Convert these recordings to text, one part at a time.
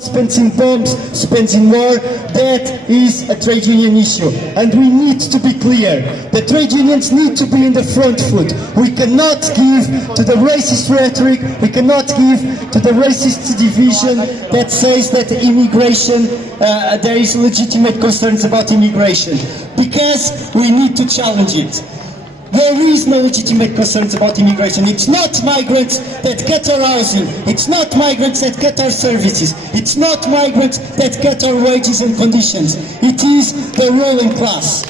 Spends in bombs, spends in war, that is a trade union issue. And we need to be clear. The trade unions need to be in the front foot. We cannot give to the racist rhetoric, we cannot give to the racist division that says that immigration, there is legitimate concerns about immigration. Because we need to challenge it. There is no legitimate concerns about immigration. It's not migrants that get our housing. It's not migrants that get our services. It's not migrants that get our wages and conditions. It is the ruling class.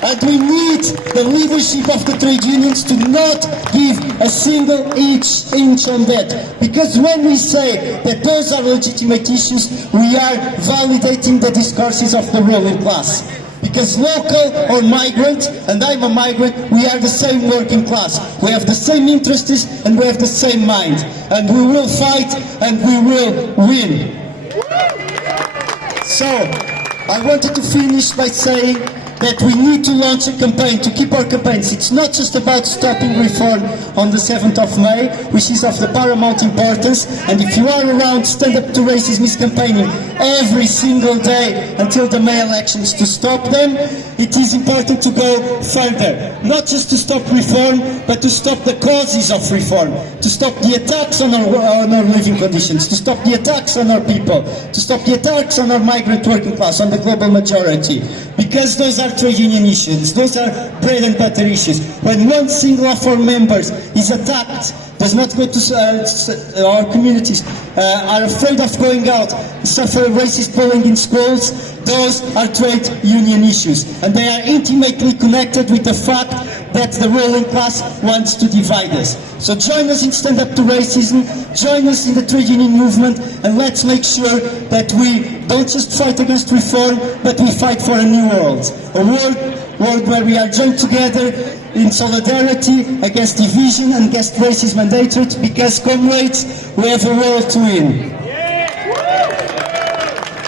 And we need the leadership of the trade unions to not give a single inch on that. Because when we say that those are legitimate issues, we are validating the discourses of the ruling class. Because local or migrant, and I'm a migrant, we are the same working class. We have the same interests and we have the same mind. And we will fight and we will win. So, I wanted to finish by saying that we need to launch a campaign, to keep our campaigns. It's not just about stopping reform on the 7th of May, which is of the paramount importance. And if you are around, Stand Up to Racism is campaigning every single day until the May elections to stop them. It is important to go further, not just to stop reform, but to stop the causes of reform, to stop the attacks on our living conditions, to stop the attacks on our people, to stop the attacks on our migrant working class, on the global majority. Because those are trade union issues, those are bread and butter issues. When one single of our members is attacked, does not go to our communities, are afraid of going out, suffer racist bullying in schools, those are trade union issues. And they are intimately connected with the fact that the ruling class wants to divide us. So join us in Stand Up to Racism, join us in the trade union movement, and let's make sure that we don't just fight against reform, but we fight for a new world. A world where we are joined together in solidarity against division and against racism and hatred, because, comrades, we have a world to win.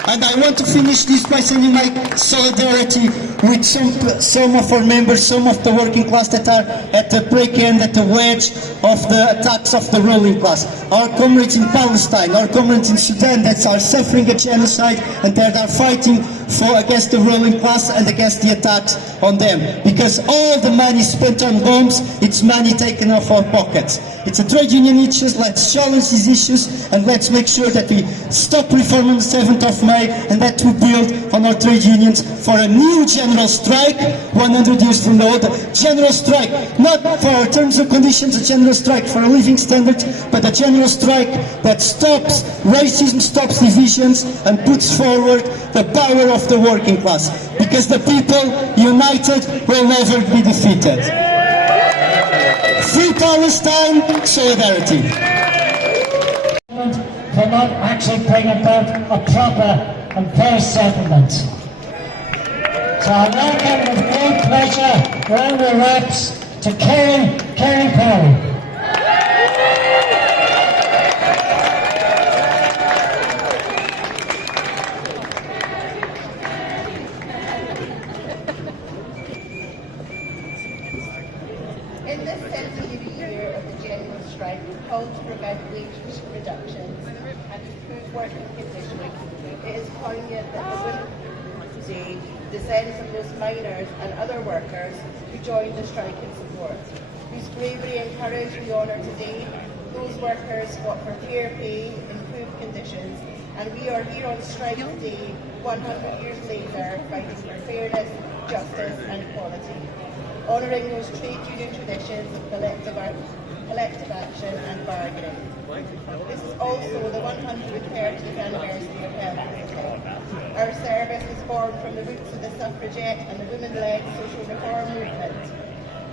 And I want to finish this by sending my solidarity with some of our members, some of the working class that are at the break end, at the wedge of the attacks of the ruling class. Our comrades in Palestine, our comrades in Sudan that are suffering a genocide and that are fighting against the ruling class and against the attacks on them. Because all the money spent on bombs, it's money taken off our pockets. It's a trade union issue. Let's challenge these issues and let's make sure that we stop reform on the 7th of May and that we build on our trade unions for a new general strike 100 years from now. The general strike, not for our terms and conditions, a general strike for a living standard, but a general strike that stops racism, stops divisions, and puts forward the power of the working class. Because the people united will never be defeated. Free Palestine, solidarity. For not actually bring about a proper and fair settlement. So I welcome with great pleasure round the wraps to Kerry Perry. In this 70th year of the general strike, we called to prevent wage reductions and improve working conditions. It is poignant that the women today descends of those miners and other workers who joined the strike in support, whose bravery and courage we honour today. Those workers fought for fair pay, improved conditions, and we are here on strike today, 100 years later, fighting for fairness, justice and equality, honouring those trade union traditions of collective action and bargaining. This is also the 130th anniversary of Health Protect. Our service was formed from the roots of the suffragette and the women-led social reform movement.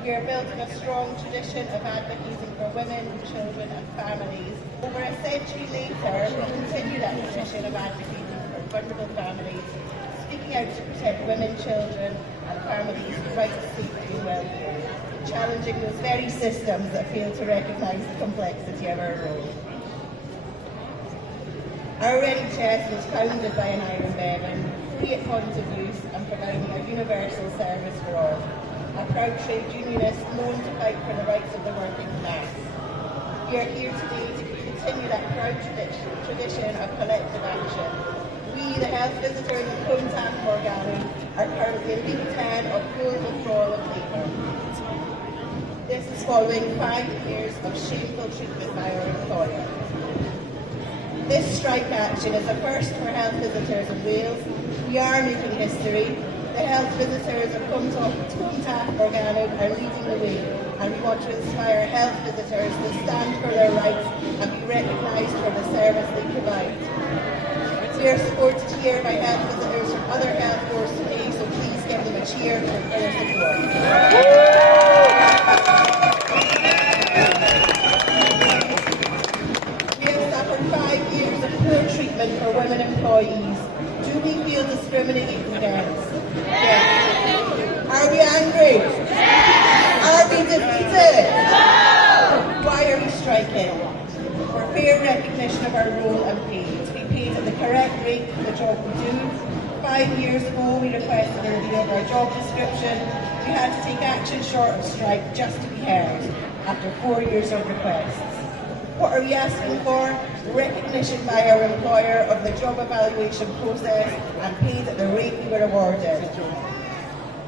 We are building a strong tradition of advocating for women, children and families. Over a century later, we continue that tradition of advocating for vulnerable families, speaking out to protect women, children and families' right to safety and well-being, challenging those very systems that fail to recognise the complexity of our role. Our NHS was founded by an Iron Bevan, free at point of use and providing a universal service for all. A proud trade unionist known to fight for the rights of the working class. We are here today to continue that proud tradition of collective action. We, the health visitors of Cumtown and Morgana, are part of the Elite 10 of full withdrawal of labour. This is following 5 years of shameful treatment by our employer. This strike action is a first for health visitors of Wales. We are making history. The health visitors of Cumtown and Morgana are leading the way, and we want to inspire health visitors to stand for their rights and be recognised for the service they provide. We are supported here by health visitors from other health boards today, so please give them a cheer for their support. We have suffered 5 years of poor treatment for women employees. Do we feel discriminated against? Yes. Are we angry? Are we defeated? Why are we striking? For fair recognition of our role and pay, to be paid at the correct rate for the job we do. 5 years ago we requested a review of our job description. We had to take action short of strike just to be heard after 4 years of requests. What are we asking for? Recognition by our employer of the job evaluation process and paid at the rate we were awarded.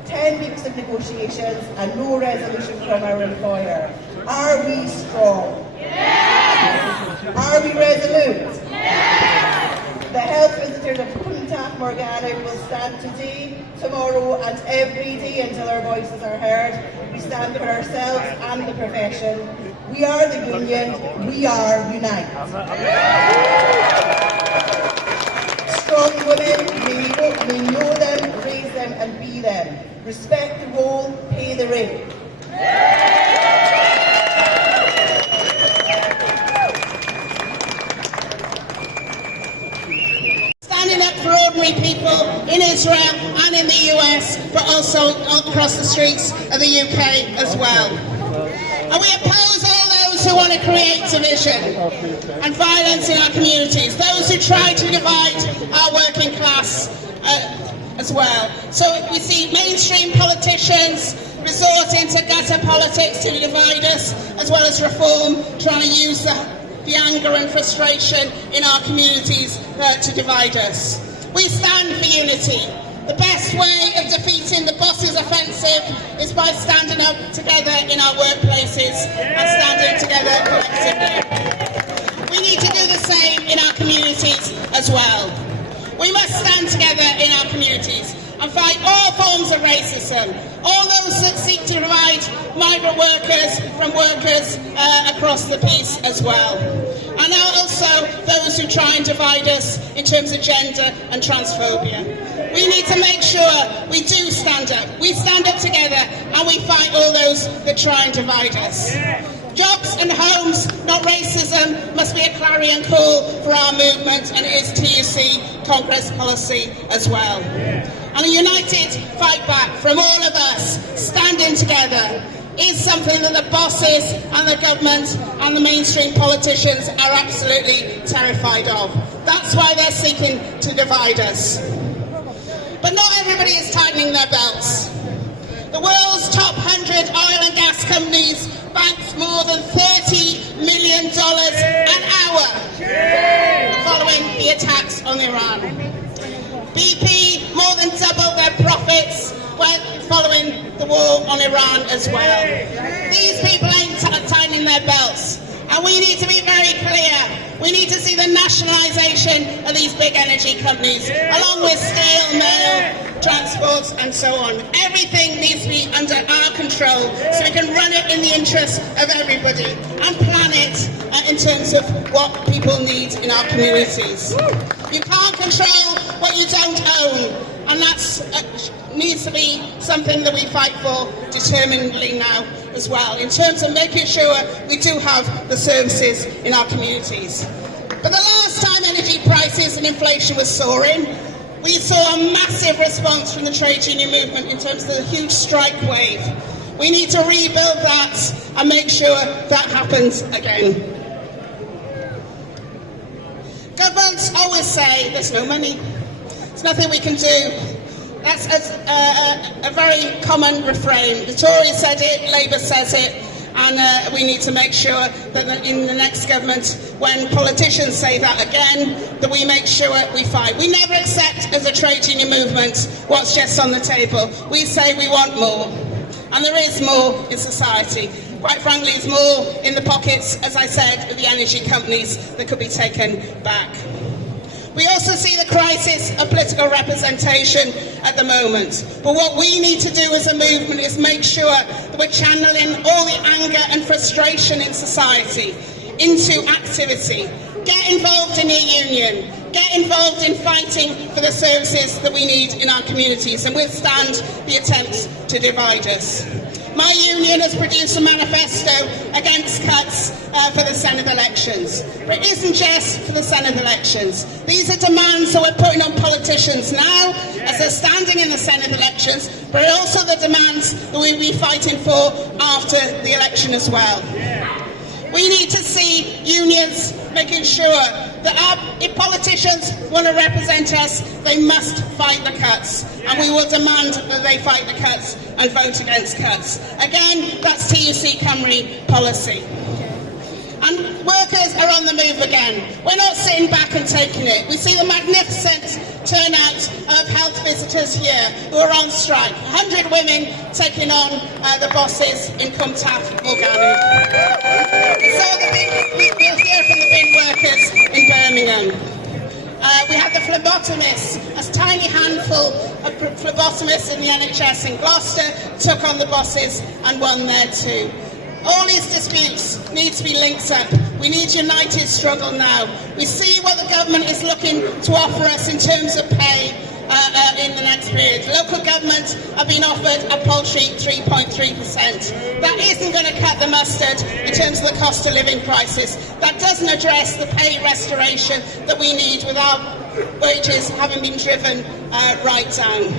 10 weeks of negotiations and no resolution from our employer. Are we strong? Yes! Are we resolute? Yes! The health visitors of Cumtown and Morgana will stand today, tomorrow and every day until our voices are heard. We stand for ourselves and the profession. We are the union. We are unite. Strong women, may know them, raise them and be them. Respect the role, pay the rate. Standing up for ordinary people in Israel and in the US, but also across the streets of the UK as well. And we oppose all those who want to create division and violence in our communities, those who try to divide our working class as well. So we see mainstream politicians resorting to gutter politics to divide us, as well as reform trying to use the anger and frustration in our communities to divide us. We stand for unity. The best way of defeating the boss's offensive is by standing up together in our workplaces and standing together collectively. We need to do the same in our communities as well. We must stand together in our communities and fight all forms of racism, all those that seek to divide migrant workers from workers across the piece as well. And also those who try and divide us in terms of gender and transphobia. We need to make sure we do stand up. We stand up together and we fight all those that try and divide us. Jobs and homes, not racism, must be a clarion call for our movement, and it is TUC Congress policy as well. And a united fight back from all of us, standing together, is something that the bosses and the government and the mainstream politicians are absolutely terrified of. That's why they're seeking to divide us. But not everybody is tightening their belts. The world's top 100 oil and gas companies banked more than $30 million an hour following the attacks on Iran. BP more than doubled their profits following the war on Iran as well. These people ain't tightening their belts. And we need to be very clear. We need to see the nationalisation of these big energy companies, along with steel, mail, transport and so on. Everything needs to be under our control so we can run it in the interest of everybody and plan it in terms of what people need in our communities. You can't control what you don't own, and that needs to be something that we fight for determinedly now as well, in terms of making sure we do have the services in our communities. But the last time energy prices and inflation was soaring, we saw a massive response from the trade union movement in terms of the huge strike wave. We need to rebuild that and make sure that happens again. Governments always say there's no money, there's nothing we can do. That's a very common refrain. The Tories said it, Labour says it, and we need to make sure that in the next government, when politicians say that again, that we make sure we fight. We never accept as a trade union movement what's just on the table. We say we want more, and there is more in society. Quite frankly, it's more in the pockets, as I said, of the energy companies that could be taken back. We also see the crisis of political representation at the moment. But what we need to do as a movement is make sure that we're channeling all the anger and frustration in society into activity. Get involved in your union. Get involved in fighting for the services that we need in our communities and withstand the attempts to divide us. My union has produced a manifesto against cuts for the Senate elections. But it isn't just for the Senate elections. These are demands that we're putting on politicians now as they're standing in the Senate elections, but also the demands that we'll be fighting for after the election as well. We need to see unions making sure that if politicians want to represent us, they must fight the cuts. And we will demand that they fight the cuts and vote against cuts. Again, that's TUC Cymru policy. And workers are on the move again. We're not sitting back and taking it. We see the magnificent turnout of health visitors here who are on strike. 100 women taking on the bosses in Cardiff, Morgana. We'll hear from the bin workers in Birmingham. We had the phlebotomists, a tiny handful of phlebotomists in the NHS in Gloucester took on the bosses and won there too. All these disputes need to be linked up. We need united struggle now. We see what the government is looking to offer us in terms of pay in the next period. Local government have been offered a paltry 3.3%. That isn't going to cut the mustard in terms of the cost of living crisis. That doesn't address the pay restoration that we need without wages having been driven right down.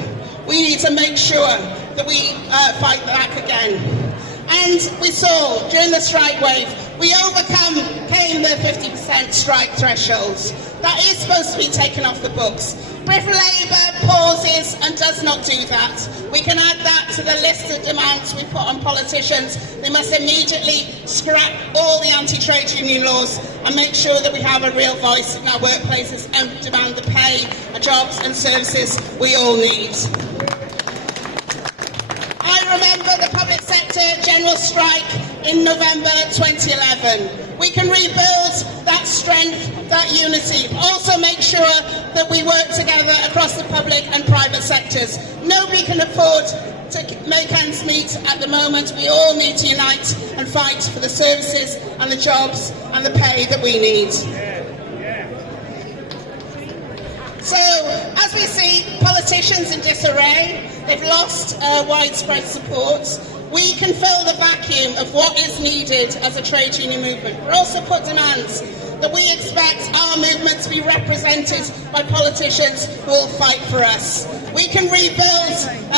We need to make sure that we fight back again. And we saw during the strike wave, we overcame the 50% strike thresholds. That is supposed to be taken off the books. But if Labour pauses and does not do that, we can add that to the list of demands we put on politicians. They must immediately scrap all the anti-trade union laws and make sure that we have a real voice in our workplaces and demand the pay, jobs and services we all need. I remember the public sector general strike in November 2011. We can rebuild that strength, that unity, but also make sure that we work together across the public and private sectors. Nobody can afford to make ends meet at the moment. We all need to unite and fight for the services and the jobs and the pay that we need. So, as we see politicians in disarray, they've lost widespread support. We can fill the vacuum of what is needed as a trade union movement. We'll also put demands that we expect our movement to be represented by politicians who will fight for us. We can rebuild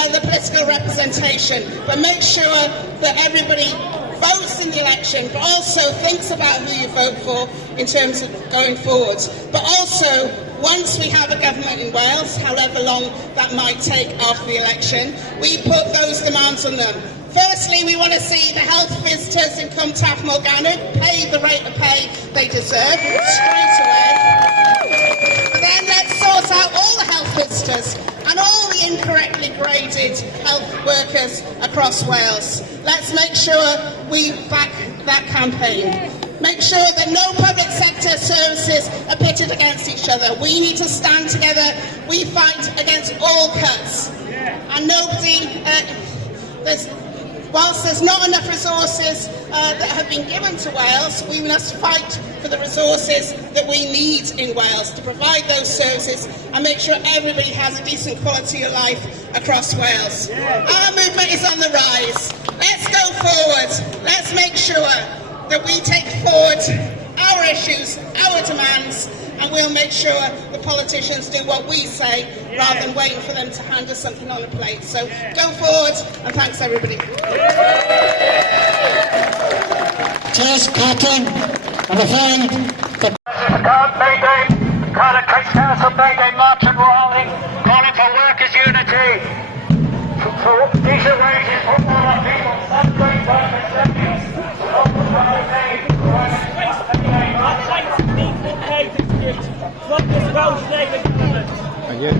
the political representation, but make sure that everybody votes in the election, but also thinks about who you vote for in terms of going forward. But also, once we have a government in Wales, however long that might take after the election, we put those demands on them. Firstly, we want to see the health visitors in Cardiff Morgana pay the rate of pay they deserve straight away. But then let's sort out all the health visitors and all the incorrectly graded health workers across Wales. Let's make sure we back that campaign. Make sure that no public sector services are pitted against each other. We need to stand together. We fight against all cuts. And nobody, whilst there's not enough resources that have been given to Wales, we must fight for the resources that we need in Wales to provide those services and make sure everybody has a decent quality of life across Wales. Our movement is on the rise. Let's go forward. Let's make sure that we take forward our issues, our demands, and we'll make sure the politicians do what we say rather than waiting for them to hand us something on a plate. So go forward, and thanks everybody. Cheers, Catherine. And a friend. Mayday, Cardiff Council Mayday March and Rally, calling for workers' unity, for decent wages for all our people, celebrate workers' from this Welsh Labour government. Thank you.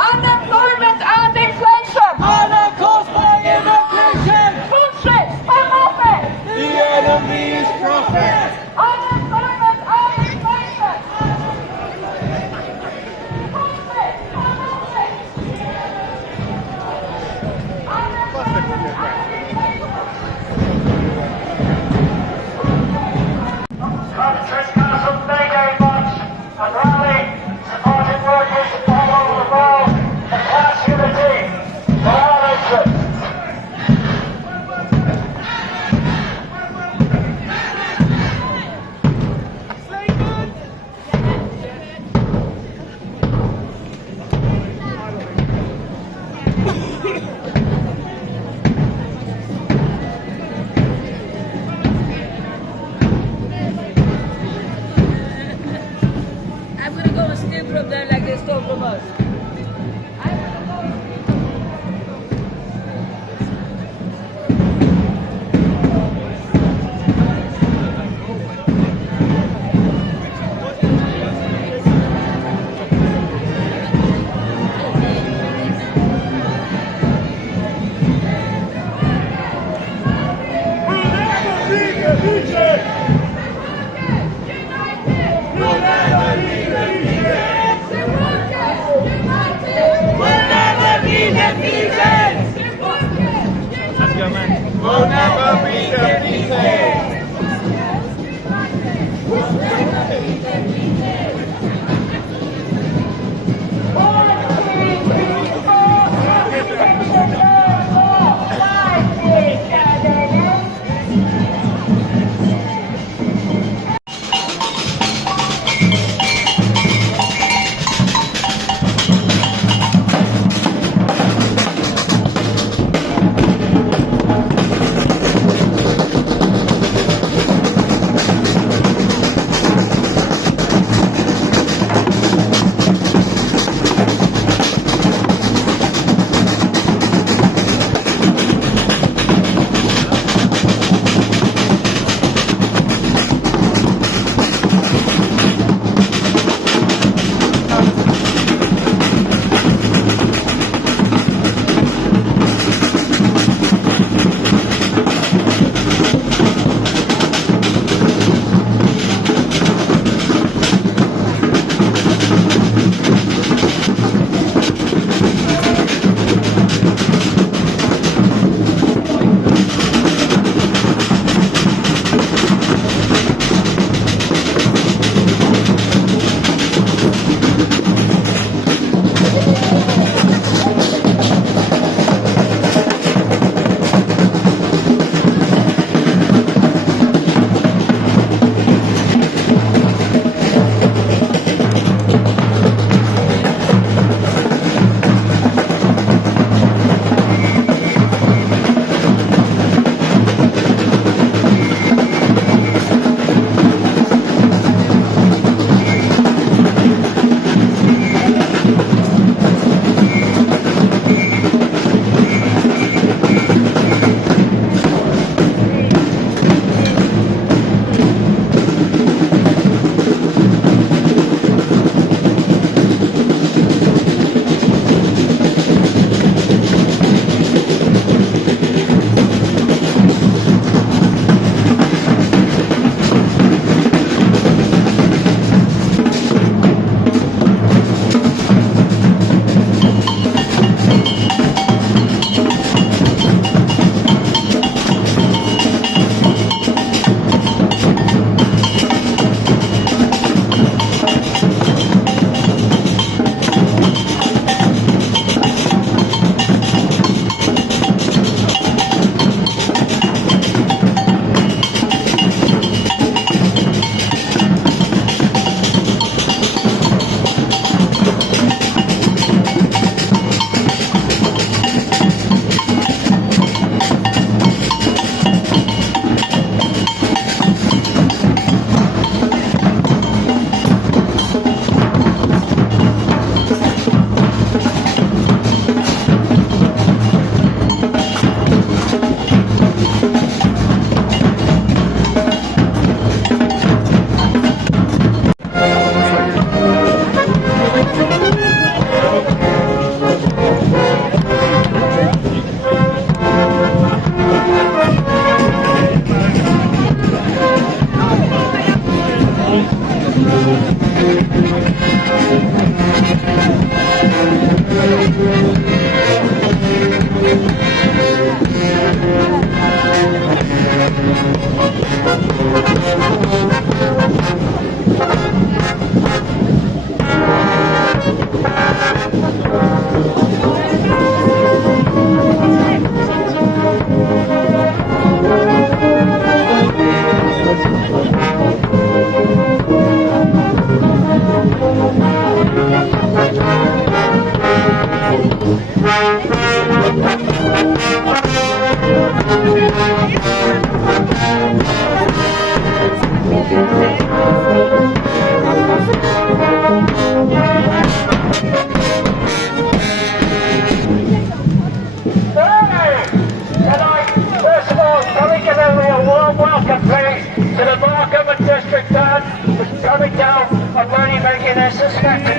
Unemployment and inflation! And of course by immigration! Bullshit! I'm office! The enemy is profit! Unemployment and inflation! Bullshit! I'm office! Unemployment and inflation! Countries cancelled May Day march and rally supporting workers all over the world and class unity for all interests. I'm gonna go and steal from them like they stole from us. Let's go, man. We'll never be defeated. District Dad was coming down on money making their suspect